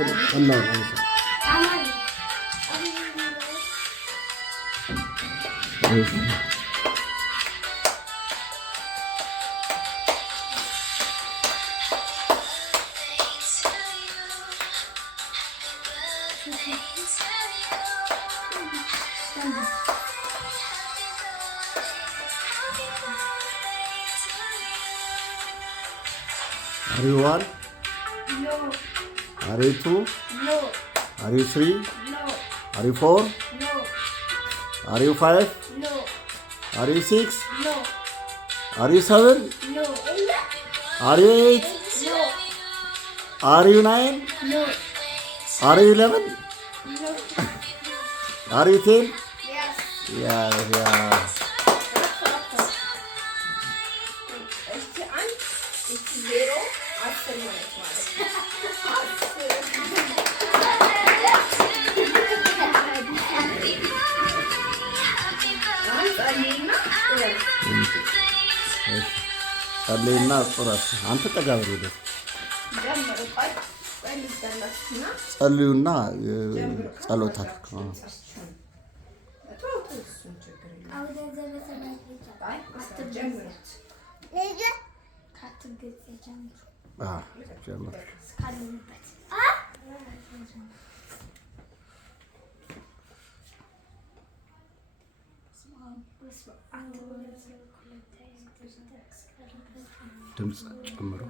الله Are you one? No. Are you two? No. Are you three? No. Are you four? No. Are you five? No. Are you six? No. Are you seven? No. Are you eight? No. Are you nine? No. Are you 11? No. Are you 10? Yes. Yeah. It's zero. After minus ጸልይና ቁረስ አንተ ተጋብሩ ደስ ጸልዩና ጸሎታት ድምፅ ጨምሮ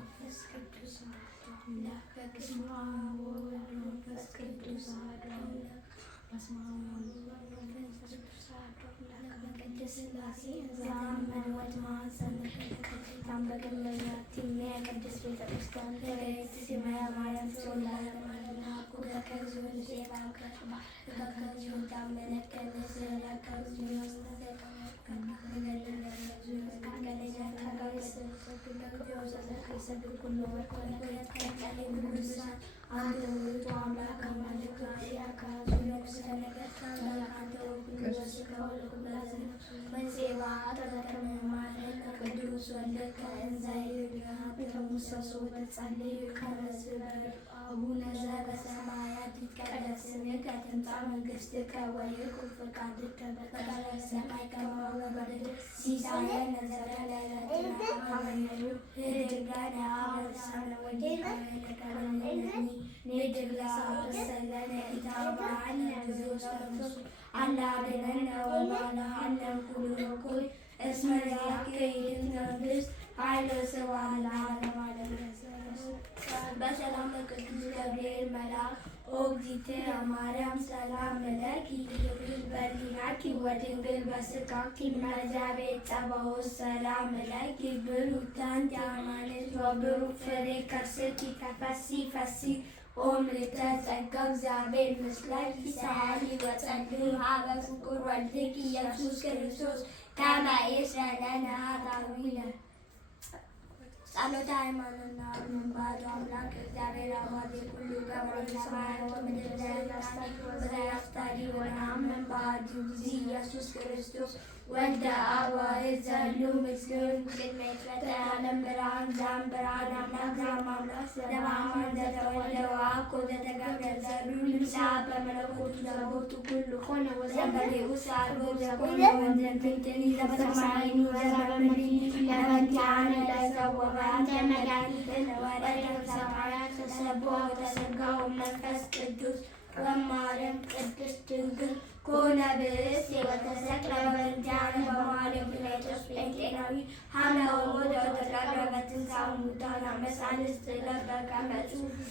አቡነ ዘበሰማያት ይትቀደስ ስምከ ትምጻእ መንግሥትከ ወይኩን ፈቃድከ በከመ በሰማይ ከማሁ በምድር ሲሳየነ ዘለለዕለትነ ሀበነ ኅድግ ለነ አበሳነ ወጌጋየነ ንኅድግ ለአበሰለነ ኢታብአነ ብዙኃ አላ አድኅነነ ወባልሐነ ኩሉ እኩይ እስመ ዚአከ ይእቲ መንግሥት ኃይለ ወስብሐት ለዓለመ ዓለም። በሰላም ቅዱስ ገብርኤል መልአክ ኦ እግዝእትየ ማርያም ሰላም ለኪ በሊናኪ ወድንግል በስጋኪ እግዚአብሔር ጸባኦት ሰላም ለኪ ብሩክት አንቲ እማኑኤል ወብሩክ ፍሬ ከርሥኪ ተፈሥሒ ፈሥሒ ኦ ምልዕተ ጸጋ እግዚአብሔር ምስለኪ ሰአሊ ወጸልዪ ኀበ ፍቁር ወልድኪ ኢየሱስ ክርስቶስ ከመ ይስረይ ለነ ኃጣውኢነ። ጸሎተ ሃይማኖትና መንባዶ አምላክ እግዚአብሔር አባቴ ሁሉ ገብረ ሰማያት ወምድር ዘያፍታሪ ወነአምን በአሐዱ እግዚእ ኢየሱስ ክርስቶስ ወልደ አብ ዋሕድ ዘሉ ምስሉን ቅድመ ይትፈጠር የዓለም ብርሃን ዘእም ብርሃን አምላክ ዘእማምላክ ዘበአማን ዘተወልደ ወአኮ ዘተገብረ ዘሩ ንስሐ በመለኮቱ ዘቦቱ ኩሉ ኮነ ወዘበሌኡ ሣርጎ ዘኮነ ወዘንትንትኒ ዘበሰማይኒ ወዘበምድሪ ለበእንቲአነ ለዘወበአንተ መድኃኒትነ ወረደ እምሰማያት ተሰብሖ ወተሰገወ መንፈስ ቅዱስ ወማርያም ቅድስት ድንግል ኮነ ብእሲት ወተሰቅለ በእንቲአነ በመኃልየ ጲላጦስ ጴንጤናዊ ሐመ ወሞተ ወተቀብረ በትንሣኤ እሙታን አመ ሣልስት ዕለት በከመ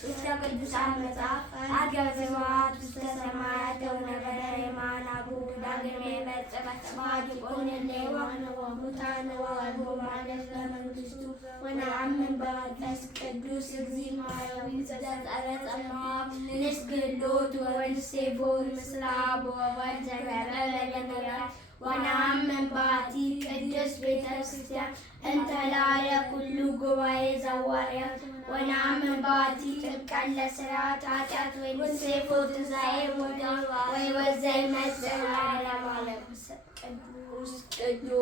ውስተ ቅዱሳን መጻሕፍት አርገ ስብሐት ውስተ ሰማያት ወነበረ የማነ አቡሁ ዳግመ ይመጽእ በሰማያት ይኰንን ለሕያዋን ወሙታን ወአልቦ ማለት ለመንግሥቱ ወነአምን በመንፈስ ቅዱስ እግዚእ ማሕየዊ ዘጸረጸ እምአብ ንስግድ ወንሴፎ ምስለ አብ ወወልድ ዘነበረ ለነቢያት ወነአምን በአሐቲ ቅድስት ቤተ ክርስቲያን እንተ ላዕለ ኩሉ ጉባኤ ዘሐዋርያት ወነአምን በአሐቲ ጥምቀት ለስርዓተ ኃጢአት ወንሴፎ ትንሣኤ እሙታን ወሕይወት ዘይመጽእ ለዓለመ ዓለም። ቅዱስ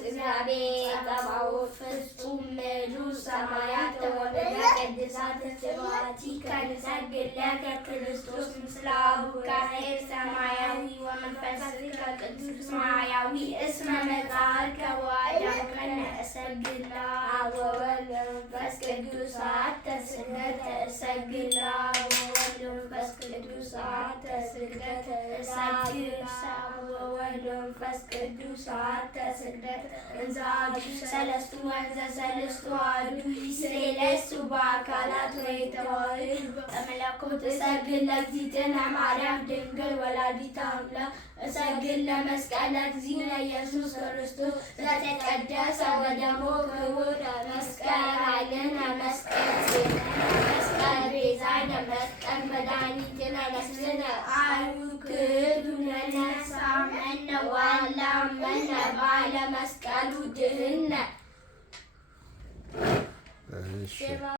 እግዚአብሔር ጸባኦት ፍጹም ምሉዕ ሰማያት ወምድር ቅድሳት ስብሐቲከ ንሰግድ ለከ ክርስቶስ ምስለ አቡከ ኄር ሰማያዊ ወመንፈስከ ቅዱስ ሰማያዊ እስመ መጽአርከ ወአዳንከነ እሰግድ ለአብ ወወልድ ወመንፈስ ቅዱስ ሰዓተ ስግደተ እሰግድ ለአብ ወወልድ ወመንፈስ ቅዱስ ሰዓተ ስግደተ እሰግድ ለአብ ወወልድ ወመንፈስ ቅዱስ ሰዓተ ስግደተ እንዘ አሐዱ ሰለስቱ ወንዘ ሰለስቱ አሐዱ ይስሬለሱ በአካላት ወይተዋሕድ በመለኮት እሰግድ ለእግዝእትነ ማርያም ድንግል ወላዲተ አምላክ እሰግድ ለመስቀለ እግዚእነ ኢየሱስ ክርስቶስ ዘተቀደሰ ወደሙ ክቡር መስቀል ኃይልነ መስቀል ዜናነ መስቀል ቤዛነ መስቀል መድኃኒትነ ነፍስነ አይሁክዱ ነነሳመነ ዋላመነ ባለ መስቀሉ ድህነ